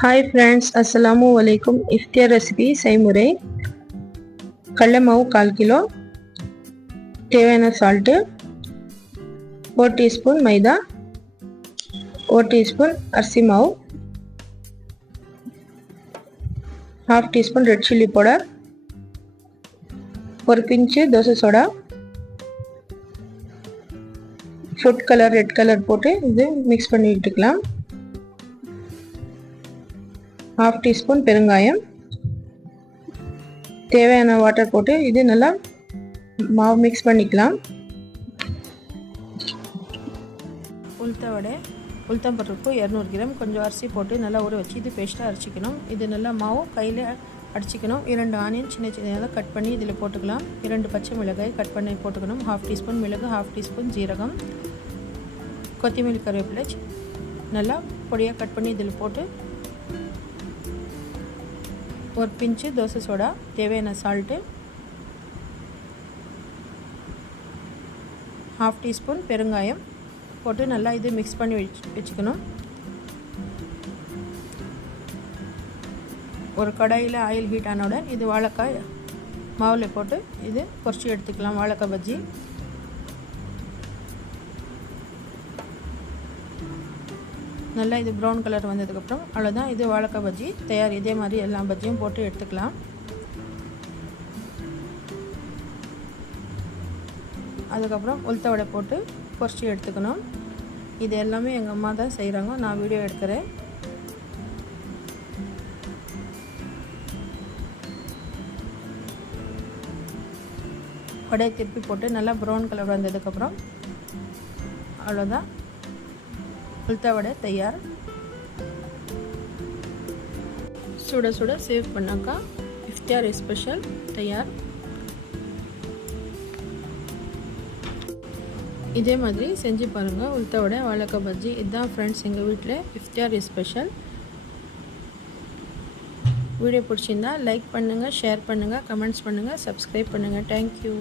Hi friends, அஸ்ஸலாமு அலைக்கும். இஃப்தியார் recipe செய்முறை. கடலை மாவு 1/4 கிலோ, தேவையான சால்ட்டு, 1 டீஸ்பூன் மைதா, 1 டீஸ்பூன் அரிசி மாவு, 1/2 டீஸ்பூன் ரெட் சில்லி பவுடர், ஒரு பிஞ்சு dosa soda, food colour red colour போட்டு இது மிக்ஸ் பண்ணி விட்டுக்கலாம். 1/2 டீஸ்பூன் பெருங்காயம், தேவையான வாட்டர் போட்டு இது நல்லா மாவு மிக்ஸ் பண்ணிக்கலாம். உளுத்த வடை, உளுத்தம் பருப்பு 200 கிராம், கொஞ்சம் அரிசி போட்டு நல்லா ஊற வச்சு இது பேஸ்ட்டாக அரைச்சிக்கணும். இது நல்லா மாவு கையில் அடிச்சிக்கணும். 2 ஆனியன் சின்ன சின்னதாக கட் பண்ணி இதில் போட்டுக்கலாம். 2 பச்சை மிளகாய் கட் பண்ணி போட்டுக்கணும். 1/2 டீஸ்பூன் மிளகு, 1/2 டீஸ்பூன் ஜீரகம், கொத்தமல்லி கருவேப்பிலை நல்லா பொடியாக கட் பண்ணி இதில் போட்டு, ஒரு பிஞ்சு தோசை சோடா, தேவையான சால்ட்டு, 1/2 டீஸ்பூன் பெருங்காயம் போட்டு நல்லா இது மிக்ஸ் பண்ணி வச்சுக்கணும். ஒரு கடாயில் ஆயில் ஹீட் ஆனவுடன் இது வாழைக்காய் மாவில் போட்டு இது பொரிச்சு எடுத்துக்கலாம். வாழைக்காய் பஜ்ஜி நல்லா இது ப்ரௌன் கலர் வந்ததுக்கப்புறம் அவ்வளோதான், இது வாழைக்காய் பஜ்ஜி தயார். இதே மாதிரி எல்லா பஜ்ஜியும் போட்டு எடுத்துக்கலாம். அதுக்கப்புறம் உளுத்த வடை போட்டு பொரிச்சு எடுத்துக்கணும். இது எல்லாமே எங்கள் அம்மா தான் செய்கிறாங்க, நான் வீடியோ எடுக்கிறேன். வடையை திருப்பி போட்டு நல்லா ப்ரௌன் கலர் வந்ததுக்கப்புறம் அவ்வளோதான், உளுத்த வடை தயார். சுட சுட சேவ் பண்ணாக்கா இஃப்தியார் ஸ்பெஷல் தயார். இதே மாதிரி செஞ்சு பாருங்கள். உளுத்த வடை, வாழைக்காய் பஜ்ஜி, இதுதான் ஃப்ரெண்ட்ஸ் எங்கள் வீட்டில் இஃப்தியார் ஸ்பெஷல். வீடியோ பிடிச்சிருந்தா லைக் பண்ணுங்கள், ஷேர் பண்ணுங்கள், கமெண்ட்ஸ் பண்ணுங்கள், சப்ஸ்கிரைப் பண்ணுங்கள். தேங்க்யூ.